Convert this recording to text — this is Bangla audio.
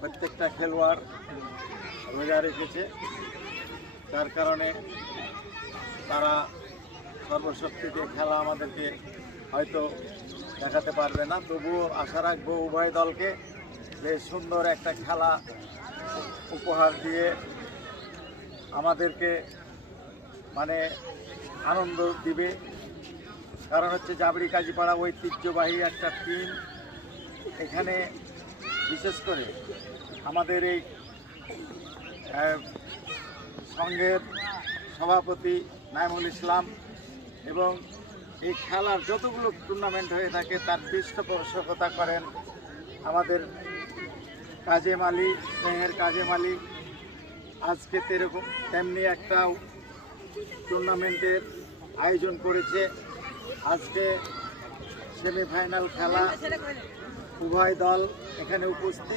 প্রত্যেকটা খেলোয়াড় রোজা রেখেছে, যার কারণে তারা সর্বশক্তিতে খেলা আমাদেরকে হয়তো দেখাতে পারবে না। তবুও আশা রাখবো উভয় দলকে যে সুন্দর একটা খেলা উপহার দিয়ে আমাদেরকে মানে আনন্দ দিবে। কারণ হচ্ছে জাবরি কাজীপাড়া ঐতিহ্যবাহী একটা টিম। এখানে বিশেষ করে আমাদের এই সংঘের সভাপতি নাইমুল ইসলাম এবং এই খেলার যতগুলো টুর্নামেন্ট হয়ে থাকে তার পৃষ্ঠপোষকতা করেন আমাদের কাজেম আলী, স্নেহের কাজেম আলী। আজকে তেমনি একটা টুর্নামেন্টের আয়োজন করেছে। আজকে সেমিফাইনাল খেলা, উভয় দল এখানে উপস্থিত।